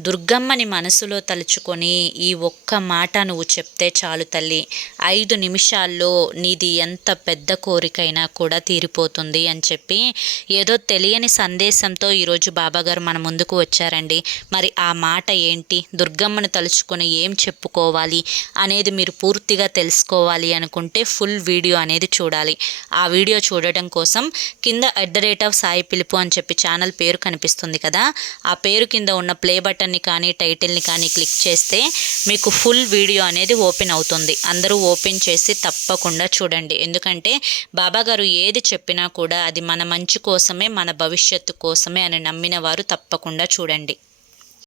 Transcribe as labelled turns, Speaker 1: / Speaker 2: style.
Speaker 1: దుర్గమ్మని మనసులో తలుచుకొని ఈ ఒక్క మాట నువ్వు చెప్తే చాలు తల్లి. ఐదు నిమిషాల్లో నీది ఎంత పెద్ద కోరికైనా కూడా తీరిపోతుంది అని చెప్పి ఏదో తెలియని సందేశంతో ఈరోజు బాబాగారు మన ముందుకు వచ్చారండి. మరి ఆ మాట ఏంటి? దుర్గమ్మను తలుచుకొని ఏం చెప్పుకోవాలి అనేది మీరు పూర్తిగా తెలుసుకోవాలి అనుకుంటే ఫుల్ వీడియో అనేది చూడాలి. ఆ వీడియో చూడటం కోసం కింద at the rate of Sai పిలుపు అని చెప్పి ఛానల్ పేరు కనిపిస్తుంది కదా. ఆ పేరు కింద ఉన్న ప్లే బటన్ బటన్ని కానీ టైటిల్ని కానీ క్లిక్ చేస్తే మీకు ఫుల్ వీడియో అనేది ఓపెన్ అవుతుంది. అందరూ ఓపెన్ చేసి తప్పకుండా చూడండి. ఎందుకంటే బాబాగారు ఏది చెప్పినా కూడా అది మన మంచి కోసమే మన భవిష్యత్తు కోసమే అని నమ్మిన వారు తప్పకుండా చూడండి.